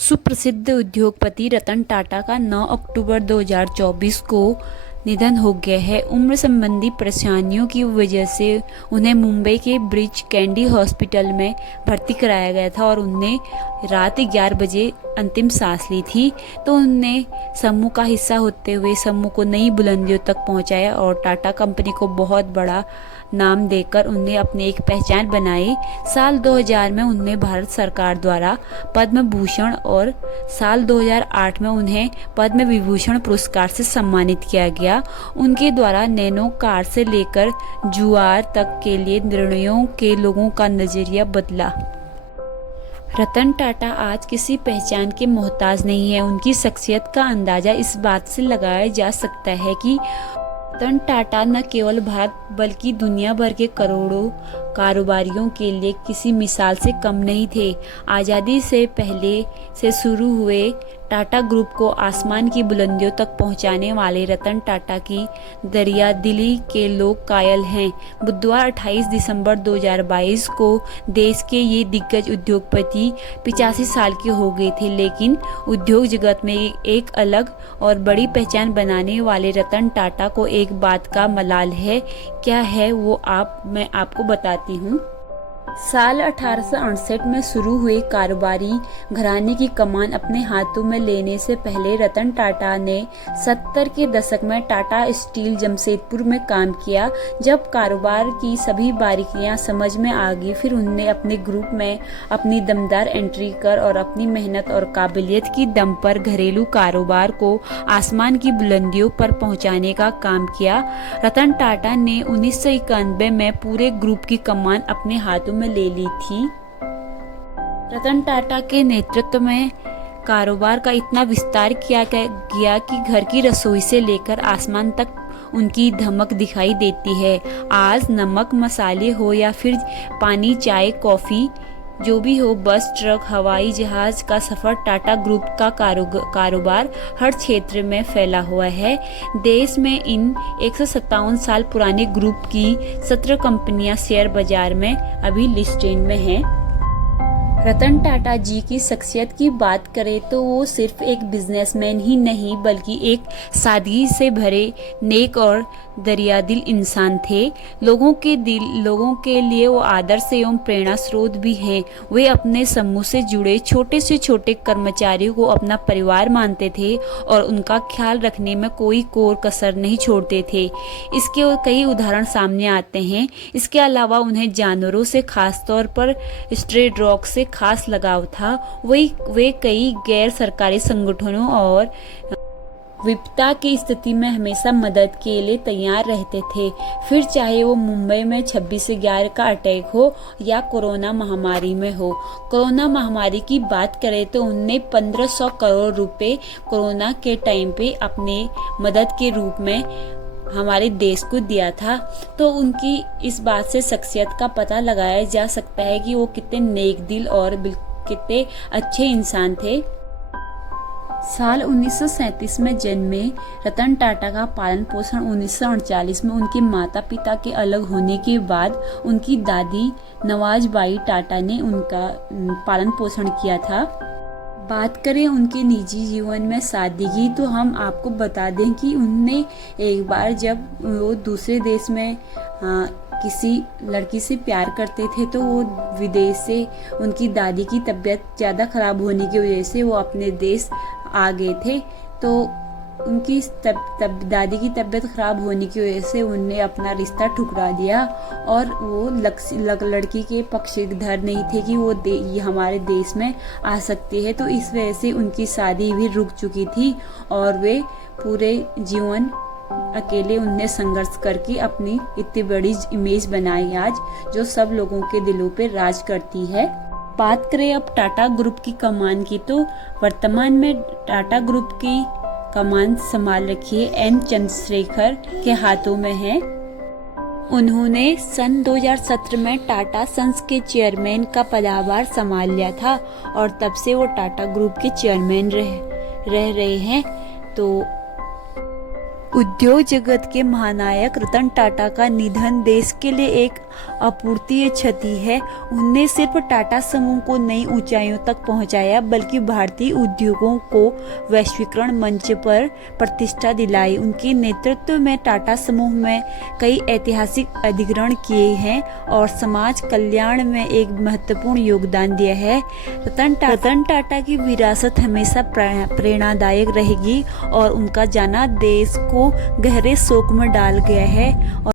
सुप्रसिद्ध उद्योगपति रतन टाटा का 9 अक्टूबर 2024 को निधन हो गया है। उम्र संबंधी परेशानियों की वजह से उन्हें मुंबई के ब्रीच कैंडी हॉस्पिटल में भर्ती कराया गया था और उन्हें रात 11 बजे अंतिम सांस ली थी। तो उन्हें समूह का हिस्सा होते हुए समूह को नई बुलंदियों तक पहुंचाया और टाटा कंपनी को बहुत बड़ा नाम देकर उन्हें अपनी एक पहचान बनाई। साल 2000 में उन्हें भारत सरकार द्वारा पद्म भूषण और साल 2008 में उन्हें पद्म विभूषण पुरस्कार से सम्मानित किया गया। उनके द्वारा नैनो कार से लेकर जुआर तक के लिए निर्णयों के लोगों का नजरिया बदला। रतन टाटा आज किसी पहचान के मोहताज नहीं है। उनकी शख्सियत का अंदाजा इस बात से लगाया जा सकता है कि रतन टाटा न केवल भारत बल्कि दुनिया भर के करोड़ों कारोबारियों के लिए किसी मिसाल से कम नहीं थे। आज़ादी से पहले से शुरू हुए टाटा ग्रुप को आसमान की बुलंदियों तक पहुंचाने वाले रतन टाटा की दरियादिली के लोग कायल हैं। बुधवार 28 दिसंबर 2022 को देश के ये दिग्गज उद्योगपति 85 साल के हो गए थे, लेकिन उद्योग जगत में एक अलग और बड़ी पहचान बनाने वाले रतन टाटा को एक बात का मलाल है। क्या है वो मैं आपको बताती हूँ। साल 1868 में शुरू हुए कारोबारी घराने की कमान अपने हाथों में लेने से पहले रतन टाटा ने 70 के दशक में टाटा स्टील जमशेदपुर में काम किया। जब कारोबार की सभी बारीकियां समझ में आ गई, फिर उन्होंने अपने ग्रुप में अपनी दमदार एंट्री कर और अपनी मेहनत और काबिलियत की दम पर घरेलू कारोबार को आसमान की बुलंदियों पर पहुंचाने का काम किया। रतन टाटा ने 1991 में पूरे ग्रुप की कमान अपने हाथों में ले ली थी। रतन टाटा के नेतृत्व में कारोबार का इतना विस्तार किया गया कि घर की रसोई से लेकर आसमान तक उनकी धमक दिखाई देती है। आज नमक मसाले हो या फिर पानी, चाय, कॉफी, जो भी हो, बस, ट्रक, हवाई जहाज का सफर, टाटा ग्रुप का कारोबार हर क्षेत्र में फैला हुआ है। देश में इन 157 साल पुराने ग्रुप की 17 कंपनियां शेयर बाजार में अभी लिस्टेड में हैं। रतन टाटा जी की शख्सियत की बात करें तो वो सिर्फ एक बिजनेसमैन ही नहीं बल्कि एक सादगी से भरे नेक और दरियादिल इंसान थे। लोगों के लिए वो आदर्श एवं प्रेरणा स्रोत भी हैं। वे अपने समूह से जुड़े छोटे से छोटे कर्मचारियों को अपना परिवार मानते थे और उनका ख्याल रखने में कोई कोर कसर नहीं छोड़ते थे। इसके कई उदाहरण सामने आते हैं। इसके अलावा उन्हें जानवरों से, खासतौर पर स्ट्रे डॉग से खास लगाव था। वे कई गैर सरकारी संगठनों और विपदा की स्थिति में हमेशा मदद के लिए तैयार रहते थे, फिर चाहे वो मुंबई में 26/11 का अटैक हो या कोरोना महामारी में हो। कोरोना महामारी की बात करें तो उन्होंने 1500 करोड़ रुपए कोरोना के टाइम पे अपने मदद के रूप में हमारे देश को दिया था। तो उनकी इस बात से शख्सियत का पता लगाया जा सकता है कि वो कितने नेक दिल और कितने अच्छे इंसान थे। साल 1937 में जन्मे रतन टाटा का पालन पोषण 1939 में उनके माता पिता के अलग होने के बाद उनकी दादी नवाजबाई टाटा ने उनका पालन पोषण किया था। बात करें उनके निजी जीवन में शादी की तो हम आपको बता दें कि उनने एक बार जब वो दूसरे देश में किसी लड़की से प्यार करते थे तो वो विदेश से उनकी दादी की तबीयत ज़्यादा ख़राब होने की वजह से वो अपने देश आ गए थे। तो उनकी दादी की तबीयत ख़राब होने की वजह से उनने अपना रिश्ता ठुकरा दिया और वो लड़की के पक्षधर नहीं थे कि वो हमारे देश में आ सकती है। तो इस वजह से उनकी शादी भी रुक चुकी थी और वे पूरे जीवन अकेले उनने संघर्ष करके अपनी इतनी बड़ी इमेज बनाई आज, जो सब लोगों के दिलों पे राज करती है। बात करें अब टाटा ग्रुप की कमान की तो वर्तमान में टाटा ग्रुप की कमान संभाल रखी है एन चंद्रशेखर के हाथों में है। उन्होंने सन 2017 में टाटा सन्स के चेयरमैन का पदभार संभाल लिया था और तब से वो टाटा ग्रुप के चेयरमैन रह रहे हैं। तो उद्योग जगत के महानायक रतन टाटा का निधन देश के लिए एक अपूर्णीय क्षति है। उन्होंने सिर्फ टाटा समूह को नई ऊंचाइयों तक पहुंचाया, बल्कि भारतीय उद्योगों को वैश्वीकरण मंच पर प्रतिष्ठा दिलाई। उनके नेतृत्व में टाटा समूह में कई ऐतिहासिक अधिग्रहण किए हैं और समाज कल्याण में एक महत्वपूर्ण योगदान दिया है। रतन टाटा की विरासत हमेशा प्रेरणादायक रहेगी और उनका जाना देश को गहरे शोक में डाल गया है।